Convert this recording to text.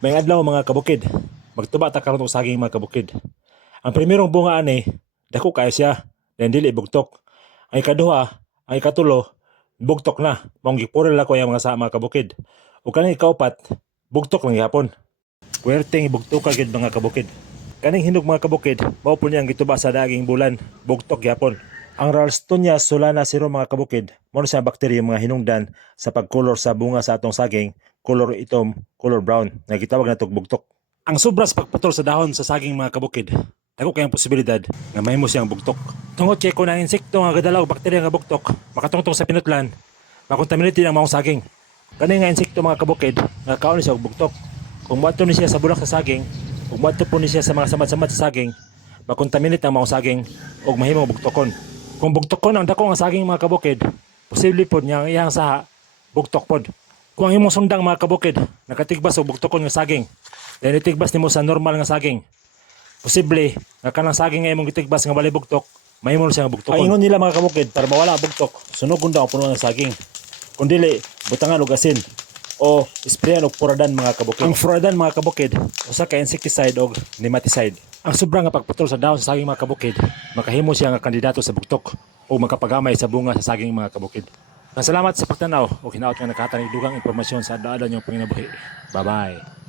May adlaw mga kabukid. Magtuba ta karon og saging mga kabukid. Ang primerong bunga ani, dako kayo siya, then dili bugtok. Ang ikaduha, ang ikatulo, bugtok na. Mong gipuril ako yung mga sa mga kabukid. Ug kaning ikaupat, bugtok lang gyapon. Puwerteng ibugtok gid mga kabukid. Kaning hinog mga kabukid, mao po niyang gituba sa daging bulan, bugtok gyapon. Ang Ralstonia solana siro mga kabukid, mao siya bakterya mga hinungdan sa pagkolor sa bunga sa atong saging, color itom, color brown, nga gitawag na bugtok. Ang sobras pagputol sa dahon sa saging mga kabukid, dako kayang posibilidad nga mahimo siyang bugtok. Tungod kay kung ang insekto nga gadala og bakterya nga bugtok, makatungtong sa pinutlan, makontaminate ang maong saging. Kani nga insekto mga kabukid, nga kaon siya og bugtok. Kung moadto ni siya sa bulak sa saging, ug moadto po ni siya sa mga samad-samad sa saging, makontaminate ang maong saging ug mahimong bugtokon. Kung bugtokon ang dako nga saging mga kabukid, posible pod nga ang iyang saha bugtok pod. Kung ang imong sundang mga kabukid nakatigbas og bugtokon nga saging, then itigbas nimo sa normal nga saging, posible nga kanang saging nga imong gitigbas nga walay bugtok, mahimo siya nga bugtokon. Ang ingon nila mga kabukid para mawala ang bugtok, sunugon daw ang puno ng saging. Kung dili, butangan og asin o sprayan og furadan mga kabukid. Ang furadan mga kabukid, usa ka insecticide og nematicide. Ang sobra nga pagputol sa dahon sa saging mga kabukid, makahimo siya nga kandidato sa bugtok o makapagamay sa bunga sa saging mga kabukid. Salamat sa pagtanaw o hinaot nga nakahatanig dugang impormasyon sa adaan niyong panginabuhi. Bye-bye.